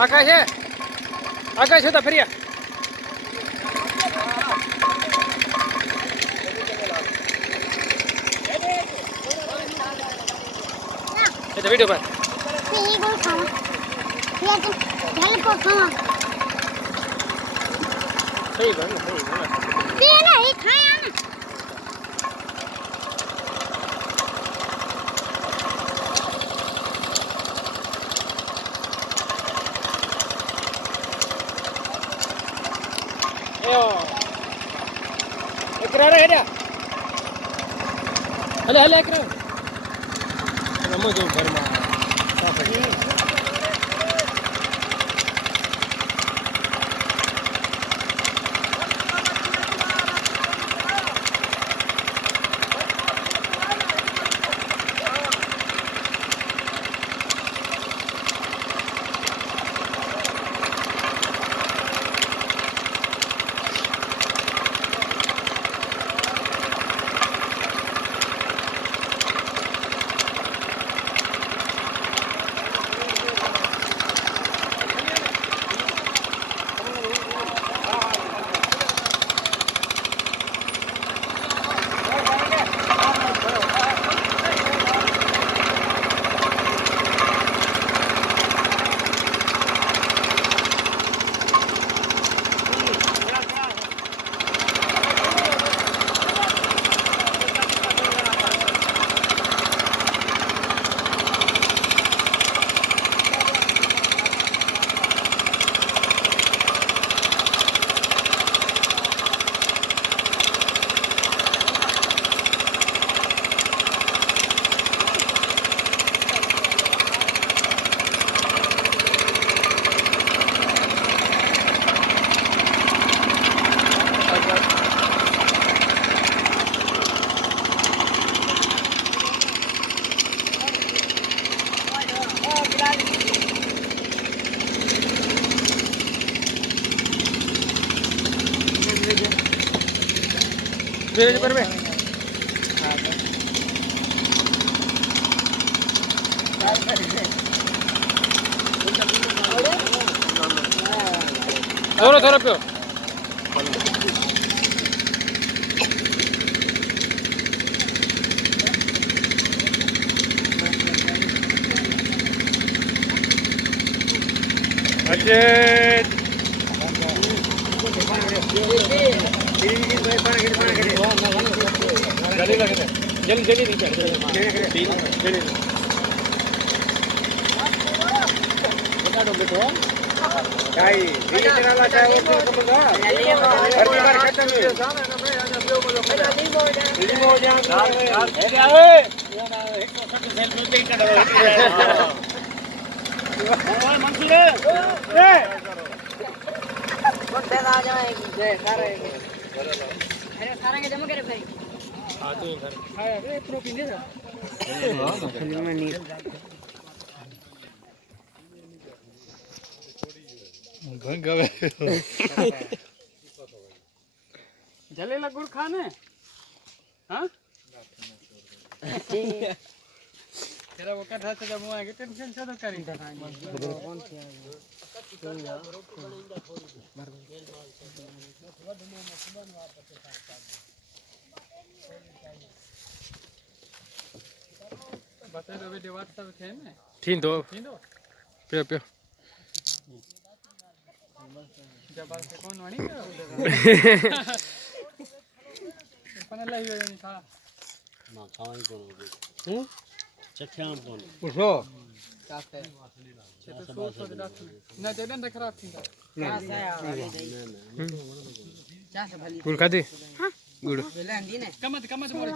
आकाश है, आकाश होता फिर ये तो वीडियो पर ये गोल खाओ ये तो ढल को खाओ सही बात है ये ना ये खाया ना यो एकरा रे हेडा हले हले एकरा रमो जो घर में मेरे पर में थोड़ा थोड़ा पे अजय जल्दी जल्दी नहीं बता दो बेटो भाई ये तेरा लाटा है वो तो बता हर बार खत्म है दिल्ली हो जा अरे आवे 160 सेल में पे कर ओए मंसूर ए बंदे आ जाएगी जय सारे अरे सारे के जमा करे भाई हां तो घर हां अरे प्रो पीने जा हां फिल्म में नहीं भंग गए जलेला गुड़ खाने हां तेरा वो कथा से जब हुआ के टेंशन से तो करी कौन सी बता दो वीडियो व्हाट्सएप थे ना ठीक दो पे पे जब से कौन वाणी पने लाई हो नहीं था मां खावाई कोन चख्याम कोन पूछो काफे तो सो ना देन खराब थी ना चा से भली गुड़ खा दे हां गुड़ बेला अंदी ने कमत बोल